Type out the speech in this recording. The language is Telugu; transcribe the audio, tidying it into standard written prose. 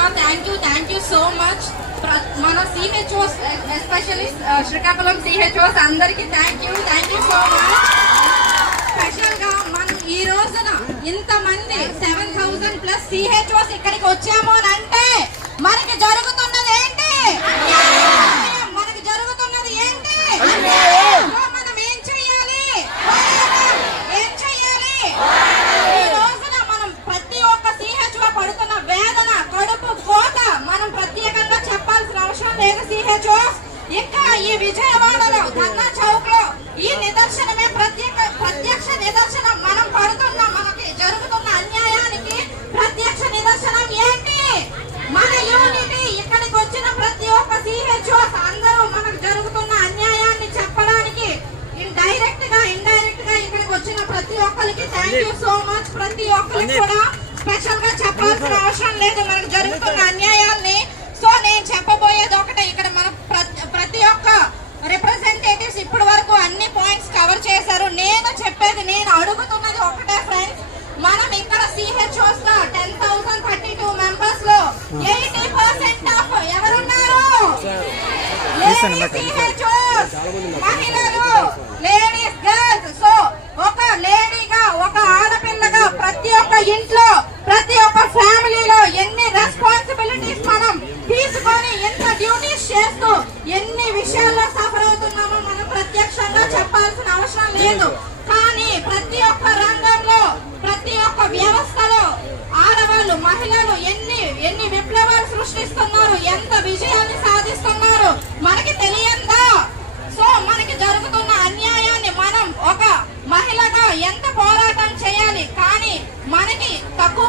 Thank you so much. మన CHOs ఎస్పెషల్లీ శ్రీకాకుళం CHOs అందరికి thank you so much. Special గా మనం ఈ రోజున ఇంతమంది 7,000+ CHOs ఇక్కడికి వచ్చాము అని అంటే మనకి జరుగుతున్నది ఏంటి? మనకి జరుగుతున్నది ఏంటి? మనం ఏం చెయ్యాలి? ఏం చెయ్యాలి? ఈ రోజున మనం ప్రతి ఒక్క CHO పడుతున్న వేదన, కడుపు కోత మనం ప్రత్యేకంగా చెప్పాల్సిన అవసరం లేదు. CHOs ఇంకా ఈ విజయవాడలో ధర్నా చౌక్ లో ఈ నిదర్శనమే ప్రత్యక్ష నిదర్శనం. మనం పడుతున్న మనకి జరుగుతున్న అన్యాయానికి ప్రత్యక్ష నిదర్శనం ఏంటి? మన యూనిటీ. ఇక్కడికి వచ్చిన ప్రతి ఒక్క CHOs అందరూ మనకు జరుగుతున్న అన్యాయాన్ని చెప్పడానికి ఇండైరెక్ట్ గా ఇక్కడికి వచ్చిన ప్రతి ఒక్కరికి థ్యాంక్ యూ సో మచ్. ప్రతి ఒక్కరికి కూడా స్పెషల్ గా చెప్పాల్సిన అవసరం లేదు మనకు జరుగుతున్న అన్యాయాల్ని. సో నేను చెప్పబోయేది ఒకటే, ఇక్కడ మన ప్రతి ఒక్క రిప్రజెంటేటివ్స్ ఇప్పటి వరకు అన్ని పాయింట్స్ కవర్ చేశారు. నేను అడుగుతున్నది ఒకటే ఫ్రెండ్స్, మనం ఇక్కడ CHOs లో 10,032 మెంబర్స్ లో 80% ఆఫ్ ఎవరున్నారు? CHOs, మహిళలు, లేడీస్, గర్ల్స్. సో ఒక లేడీగా, ఒక ఆడపిల్లగా ప్రతి ఒక్క ఇంట్లో, ప్రతి ఒక్క ఫ్యామిలీలో ఎన్ని రెస్పాన్సిబిలిటీస్ మనం తీసుకొని ఎంత డ్యూటీస్ చేస్తూ ఎన్ని విషయాల్లో సఫర్ అవుతున్నామో మనం ప్రత్యక్షంగా చెప్పాల్సిన అవసరం లేదు. కానీ ప్రతి ఒక్క రంగంలో, ప్రతి ఒక్క వ్యవస్థలో ఆడవాళ్ళు, మహిళలు ఎన్ని విప్లవాలు సృష్టిస్తున్నారు, ఎంత విజయాన్ని సాధిస్తున్నారు మనకి తెలియందా? సో మనకి జరుగుతున్న అన్యాయాన్ని మనం ఒక మహిళగా ఎంత పోరాటం చేయాలి, కానీ మనకి తక్కువ